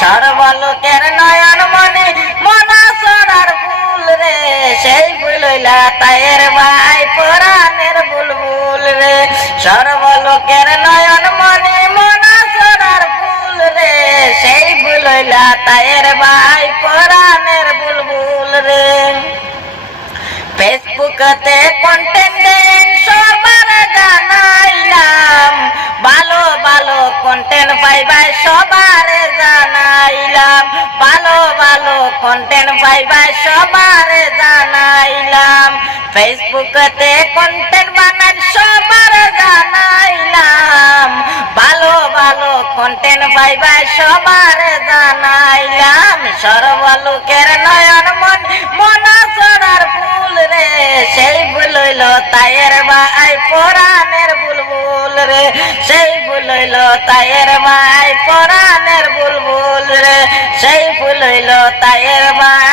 সর্বলোকের নয়ন মনে মনা সোনার ফুল রে, সেই ফুল হইলা তায়ের ভাই পরাণের বুলবুল রে। সর্বলোকের নয়ন মনে মনা সোনার ফুল রে, সেই ফুল হইলা তায়ের ভাই পরাণের বুলবুল রে। ফেসবুকতে কন্টেন্ট দেন সবার জানাইলাম, ভালো ভালো কন্টেন্ট পাইবাই সবার জানাইলাম, ভালো ভালো কন্টেন্ট পাইবাই সবার জানাইলাম। ফেসবুকতে কন্টেন্ট বানান সবার জানাইলাম, ভালো ভালো কন্টেন্ট পাইবাই সবার জানাইলাম। সর্বলোকের নয়ন মন মনা সোনার ফুল রে, সেই ফুল হইল তায়ের ভাই পরাণের বুলবুল রে, সেই ফুল হইল তায়ের ভাই পরাণের বুলবুল রে, সেই ফুল হইল তায়ের ভাই